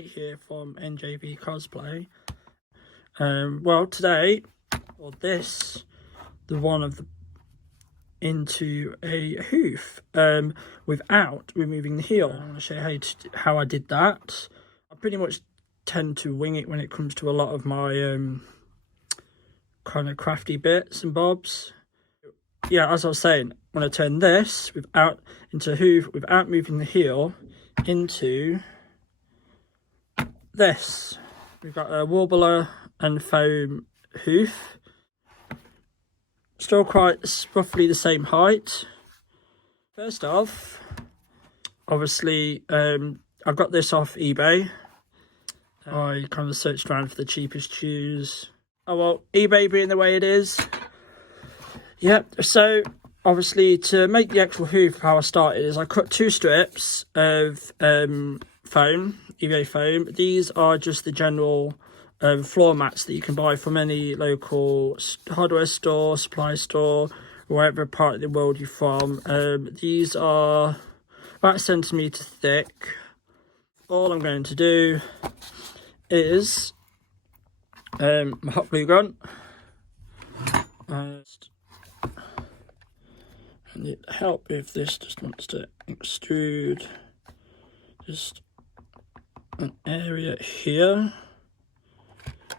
Nate here from NJV Cosplay. Well, today, or this, the one of the into a hoof without removing the heel. I'm going to show you how I did that. I pretty much tend to wing it when it comes to a lot of my kind of crafty bits and bobs. Yeah, as I was saying, when I turn this into a hoof without moving the heel into this, we've got a wobbler and foam hoof. Still quite roughly the same height. First off, obviously, I got this off eBay. I kind of searched around for the cheapest shoes. Oh well, eBay being the way it is. Yep, so obviously to make the actual hoof, how I started is I cut 2 strips of foam, eBay foam. These are just the general floor mats that you can buy from any local hardware store, supply store, wherever part of the world you're from. These are about 1 centimetre thick. All I'm going to do is my hot glue gun. And it help if this just wants to extrude just an area here.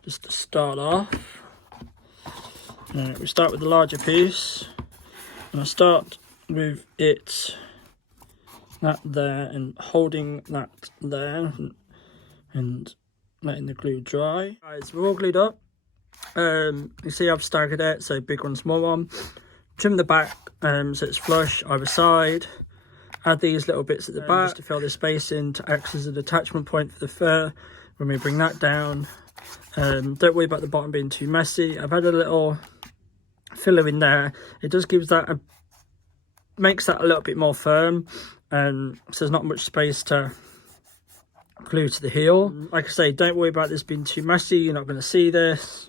Just to start off, we start with the larger piece, and I start with that there, and holding that there, and letting the glue dry. Guys, we're all glued up. You see I've staggered it, so big one, small one. Trim the back so it's flush either side. Add these little bits at the back just to fill the space in, to act as an attachment point for the fur when we bring that down. Don't worry about the bottom being too messy. I've had a little filler in there. It does give that makes that a little bit more firm, so there's not much space to glue to the heel. Like I say, don't worry about this being too messy. You're not going to see this.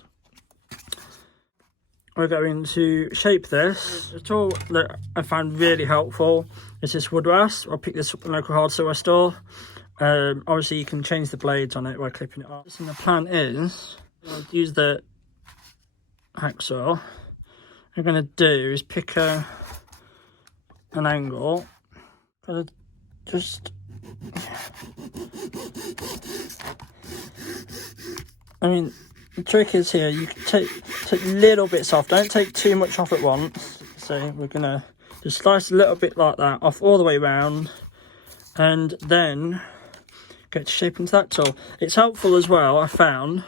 We're going to shape this. The tool that I found really helpful is this wood rasp. I'll pick this up in a local hardware store. Obviously you can change the blades on it by clipping it off. And the plan is I'll use the hacksaw. What I'm going to do is pick an angle. The trick is here, you can take little bits off. Don't take too much off at once. So we're going to just slice a little bit like that off all the way around, and then get to shape into that tool. It's helpful as well, I found,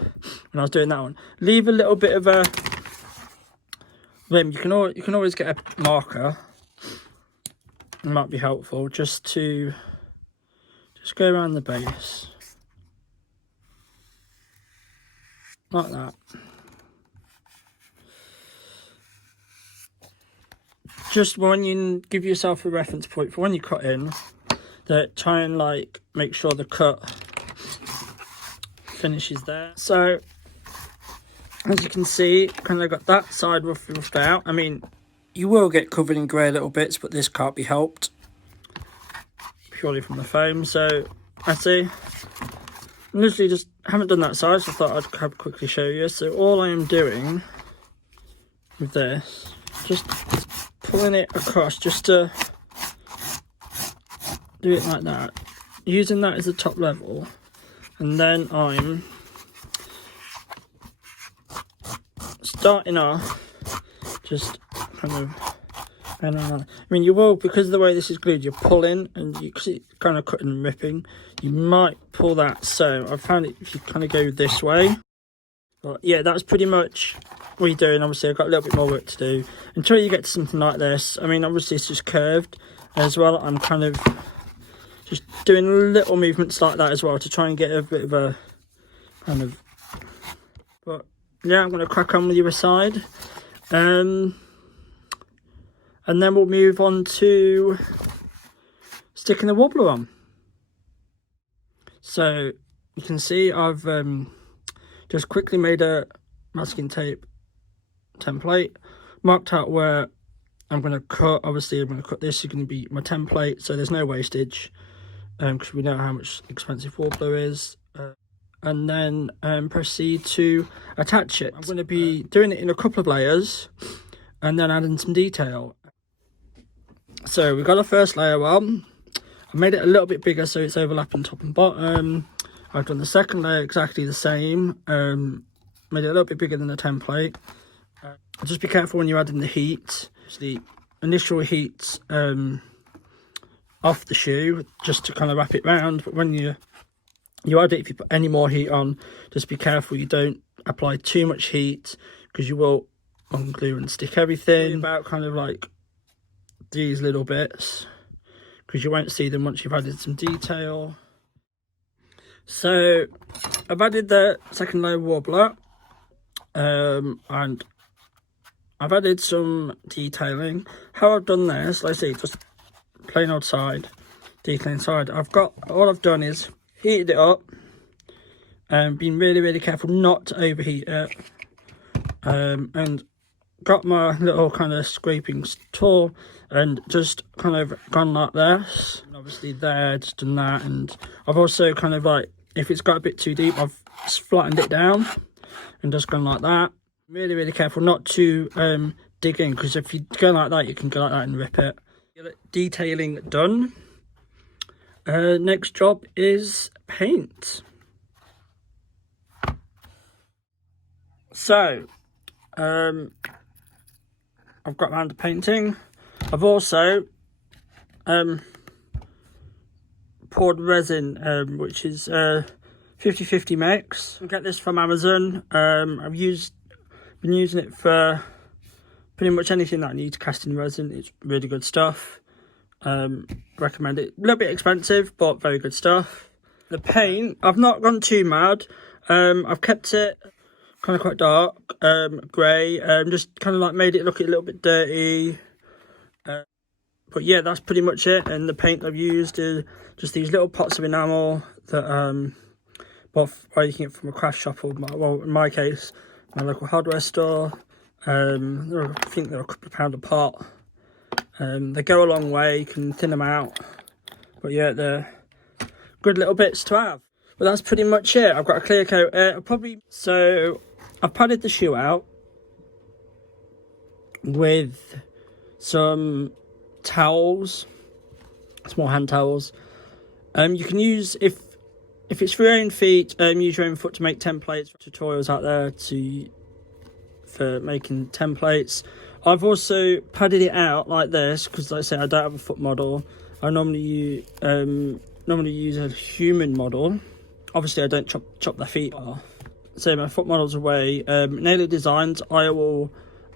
when I was doing that one. Leave a little bit of a rim. You can always get a marker. It might be helpful just to go around the base. Like that. Just when you give yourself a reference point for when you cut in, that try and make sure the cut finishes there. So as you can see, kind of got that side roughed out. I mean, you will get covered in grey little bits, but this can't be helped purely from the foam. So I see, literally just haven't done that side, so I thought I'd quickly show you. So all I am doing with this, just pulling it across, just to do it like that, using that as the top level, and then I'm starting off just kind of, I mean, you will, because of the way this is glued, you're pulling, and you see kind of cutting and ripping, you might pull that. So I found it, if you kind of go this way, but yeah, that's pretty much what you're doing. Obviously I've got a little bit more work to do until you get to something like this. I mean, obviously it's just curved as well. I'm kind of just doing little movements like that as well to try and get a bit of a kind of, but yeah, I'm going to crack on with the other side, and then we'll move on to sticking the wobbler on. So you can see I've just quickly made a masking tape template, marked out where I'm going to cut. Obviously I'm going to cut this, is going to be my template, so there's no wastage, because we know how much expensive wobbler is. and then proceed to attach it. I'm going to be doing it in a couple of layers and then adding some detail. So we've got our first layer on. I made it a little bit bigger so it's overlapping top and bottom. I've done the second layer exactly the same. Made it a little bit bigger than the template. Just be careful when you're adding the heat. It's the initial heat off the shoe, just to kind of wrap it round. But when you add it, if you put any more heat on, just be careful you don't apply too much heat, because you will unglue and stick everything. About kind of like these little bits, because you won't see them once you've added some detail. So I've added the second layer wobbler, and I've added some detailing. How I've done this, let's see, just plain old side, detailing side. All I've done is heated it up and been really careful not to overheat it, and got my little kind of scraping tool and just kind of gone like this, and obviously there, just done that. And I've also kind of like, if it's got a bit too deep, I've flattened it down and just gone like that. Really careful not to dig in, because if you go like that, you can go like that and rip it. Detailing done. Next job is paint. So I've got around to painting. I've also poured resin, which is 50/50 mix. I get this from Amazon. I've been using it for pretty much anything that I need to cast in resin. It's really good stuff. Recommend it. A little bit expensive, but very good stuff. The paint, I've not gone too mad. I've kept it kind of quite dark, grey, just kind of like made it look a little bit dirty. But yeah, that's pretty much it. And the paint I've used is just these little pots of enamel that you can get from a craft shop, or well, in my case, my local hardware store. I think they're a couple of pound a pot. They go a long way. You can thin them out, but yeah, they're good little bits to have. But that's pretty much it. I've got a clear coat. So I've padded the shoe out with some towels, small hand towels. You can use, if it's for your own feet, use your own foot to make templates. Tutorials out there for making templates. I've also padded it out like this because, like I say, I don't have a foot model. I normally use a human model. Obviously, I don't chop their feet off. So my foot model's away. Niela Designs, I will,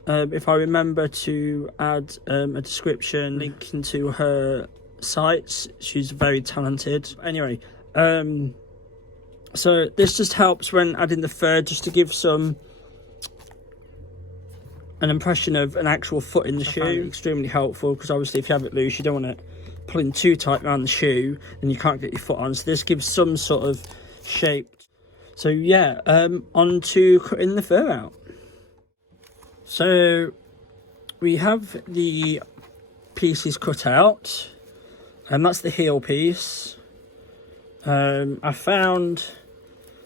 if I remember to add a description, link into her sites. She's very talented. Anyway, so this just helps when adding the fur, just to give an impression of an actual foot in the shoe. Extremely helpful, because obviously if you have it loose, you don't want it pulling too tight around the shoe and you can't get your foot on. So this gives some sort of shape. So yeah, on to cutting the fur out. So we have the pieces cut out, and that's the heel piece. I found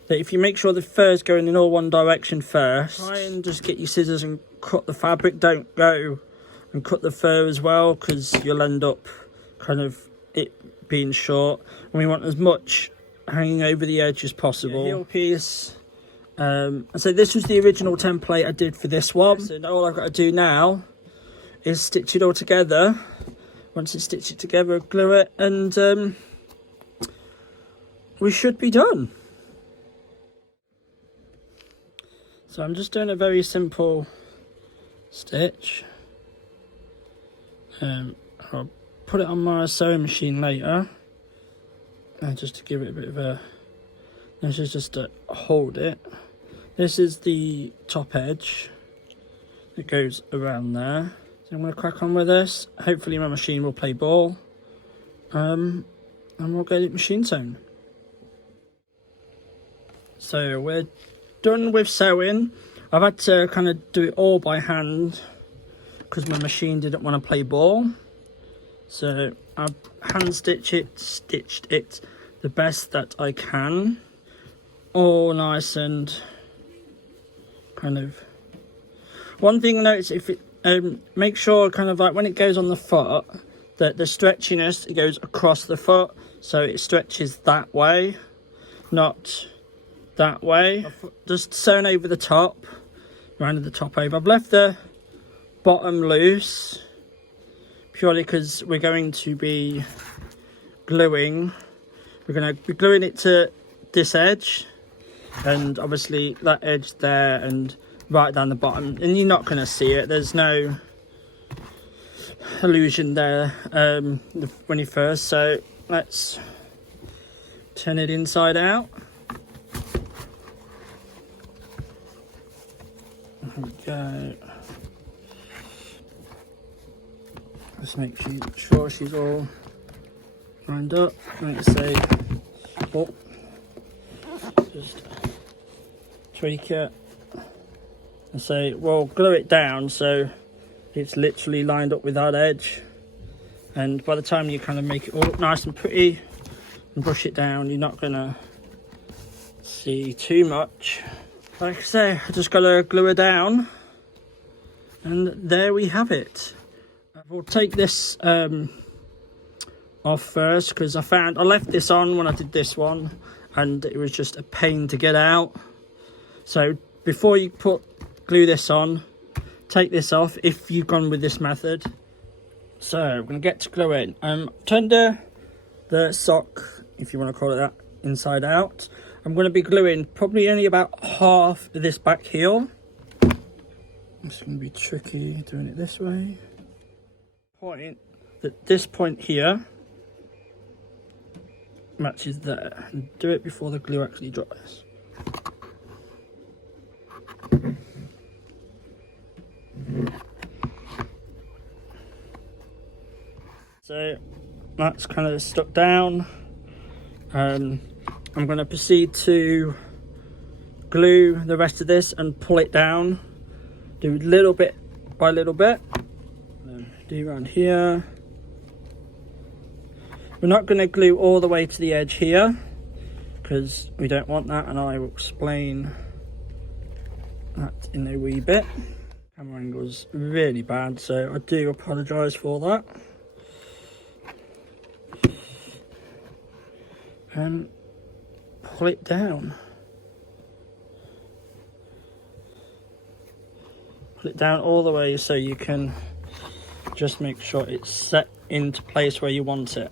that if you make sure the fur's going in all one direction first, try and just get your scissors and cut the fabric. Don't go and cut the fur as well, because you'll end up kind of it being short, and we want as much hanging over the edge as possible. Heel piece. So this was the original template I did for this one. So all I've got to do now is stitch it all together. Once it's stitched it together, glue it, and we should be done. So I'm just doing a very simple stitch. I'll put it on my sewing machine later, just to give it a bit of a, this is just to hold it. This is the top edge that goes around there. So I'm going to crack on with this. Hopefully my machine will play ball, and we'll get it machine sewn. So we're done with sewing. I've had to kind of do it all by hand because my machine didn't want to play ball. So I've hand stitched it the best that I can. all nice and kind of. One thing I noticed, if it make sure kind of like when it goes on the foot, that the stretchiness, it goes across the foot, so it stretches that way, not that way. Just sewn over the top, rounded the top over. I've left the bottom loose purely because we're going to be gluing. We're going to be gluing it to this edge, and obviously that edge there and right down the bottom, and you're not going to see it. There's no illusion there when you first. So let's turn it inside out. There we go. Just make sure she's all lined up. Let's say, oh, just tweak it and say, well, glue it down so it's literally lined up with that edge. And by the time you kind of make it all look nice and pretty and brush it down, you're not gonna see too much. Like I say, I just gotta glue it down, and there we have it. We'll take this off first, because I left this on when I did this one and it was just a pain to get out. So before you glue this on, take this off if you've gone with this method. So we're going to get to gluing. Turn the sock, if you want to call it that, inside out. I'm going to be gluing probably only about half of this back heel. It's going to be tricky doing it this way. This point here matches there, and do it before the glue actually dries. So that's kind of stuck down. I'm going to proceed to glue the rest of this and pull it down. Do little bit by little bit. Do around here. We're not going to glue all the way to the edge here because we don't want that, and I will explain that in a wee bit. Camera angle's really bad, so I do apologise for that. And pull it down. Pull it down all the way so you can just make sure it's set into place where you want it.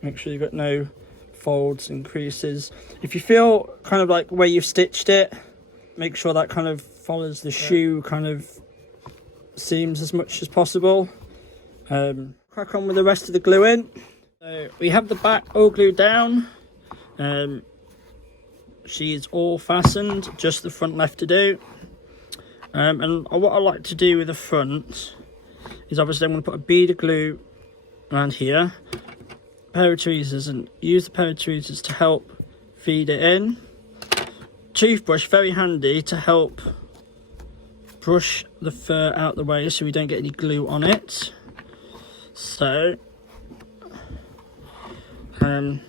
Make sure you've got no folds and creases. If you feel kind of like where you've stitched it, make sure that kind of follows the shoe kind of seams as much as possible. Crack on with the rest of the gluing. So we have the back all glued down. She's all fastened, just the front left to do. And what I like to do with the front is obviously I'm going to put a bead of glue around here, a pair of tweezers, and use the pair of tweezers to help feed it in. Toothbrush, very handy to help brush the fur out the way so we don't get any glue on it. So I'm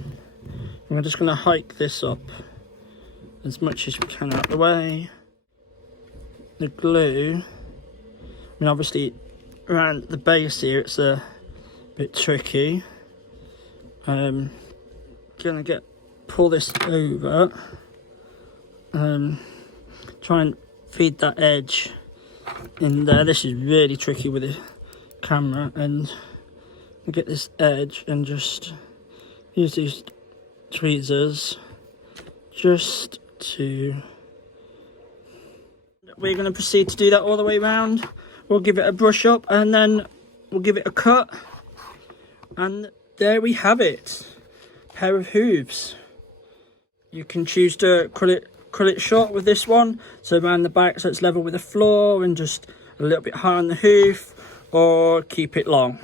just going to hike this up as much as we can out the way. The glue, I mean obviously around the base here it's a bit tricky. Gonna pull this over, try and feed that edge in there. This is really tricky with the camera, and get this edge and just use these tweezers just to. We're going to proceed to do that all the way around. We'll give it a brush up and then we'll give it a cut, and there we have it. Pair of hooves. You can choose to cut it short with this one, so around the back so it's level with the floor and just a little bit higher on the hoof, or keep it long.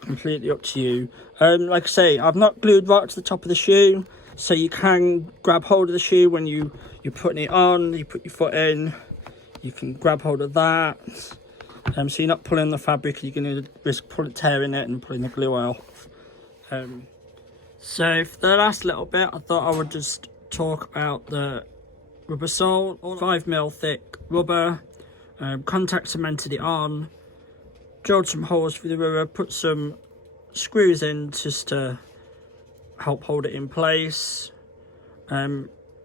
Completely up to you. Like I say, I've not glued right to the top of the shoe, so you can grab hold of the shoe when you're putting it on. You put your foot in, you can grab hold of that, so you're not pulling the fabric. You're going to risk tearing it and pulling the glue off. So for the last little bit, I thought I would just talk about the rubber sole. 5mm thick rubber, contact cemented it on, drilled some holes through the rubber, put some screws in just to help hold it in place.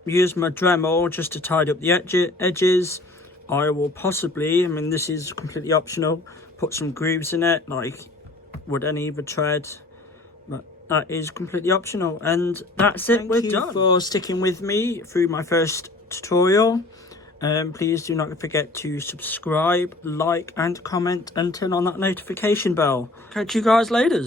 Use my Dremel just to tidy up the edges. I will possibly, I mean this is completely optional, put some grooves in it like would any other tread, but that is completely optional. And that's it, we're done. Thank you for sticking with me through my first tutorial. Please do not forget to subscribe, like and comment and turn on that notification bell. Catch you guys later.